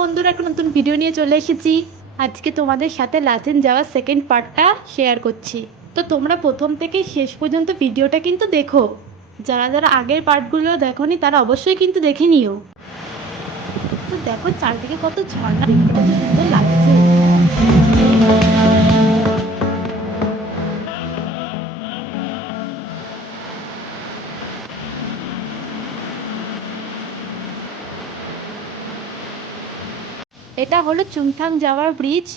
বন্ধুরা, একটা নতুন ভিডিও নিয়ে চলে এসেছি। আজকে তোমাদের সাথে লাচেন যাওয়ার সেকেন্ড পার্টটা শেয়ার করছি। তো তোমরা প্রথম থেকে শেষ পর্যন্ত ভিডিওটা কিন্তু দেখো। যারা যারা আগের পার্টগুলো দেখোনি তারা অবশ্যই কিন্তু দেখে নিও। তো দেখো চারদিকে কত ঝর্ণা, দেখতে কত সুন্দর লাগছে। এটা হলো চুংথাং যাওয়ার ব্রিজ।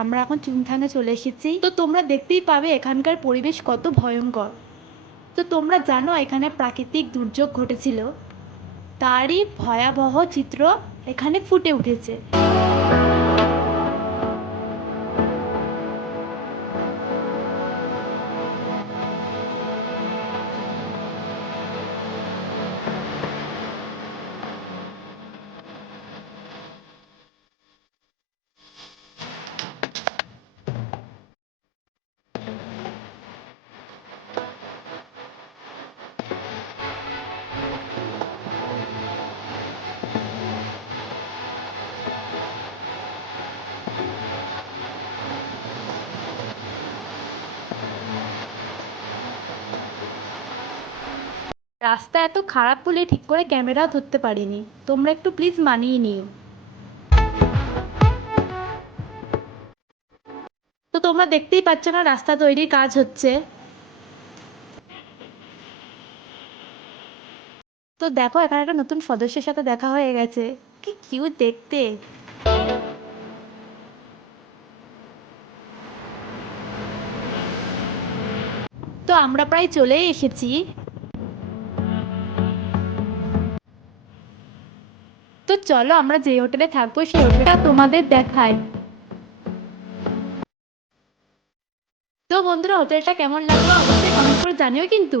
আমরা এখন চুংথাংয়ে চলে এসেছি। তো তোমরা দেখতেই পাবে এখানকার পরিবেশ কত ভয়ঙ্কর। তো তোমরা জানো এখানে প্রাকৃতিক দুর্যোগ ঘটেছিল, তারই ভয়াবহ চিত্র এখানে ফুটে উঠেছে। রাস্তা এত খারাপ বলে ঠিক করে ক্যামেরাও ধরতে পারিনি, তোমরা একটু প্লিজ মানিয়ে নিও। তো তোমরা দেখতেই পাচ্ছ না, রাস্তা তৈরির কাজ হচ্ছে। তো দেখো এখানে একটা নতুন সদস্যের সাথে দেখা হয়ে গেছে, কি কিউট দেখতে। তো আমরা প্রায় চলেই এসেছি। তো চলো আমরা যে হোটেলে থাকবো সেই হোটেলটা তোমাদের দেখাই। তো বন্ধুরা, হোটেলটা কেমন লাগলো অবশ্যই কমেন্ট করে জানিও কিন্তু।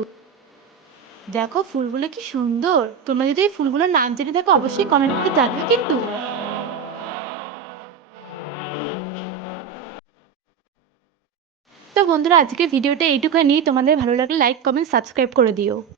দেখো ফুলগুলো কি সুন্দর, তোমরা যদি এই ফুলগুলোর নাম জেনে থাকো অবশ্যই কমেন্ট করে জানিও কিন্তু। তো বন্ধুরা, আজকের ভিডিওটা এইটুখানি। তোমাদের ভালো লাগলে লাইক কমেন্ট সাবস্ক্রাইব করে দিও।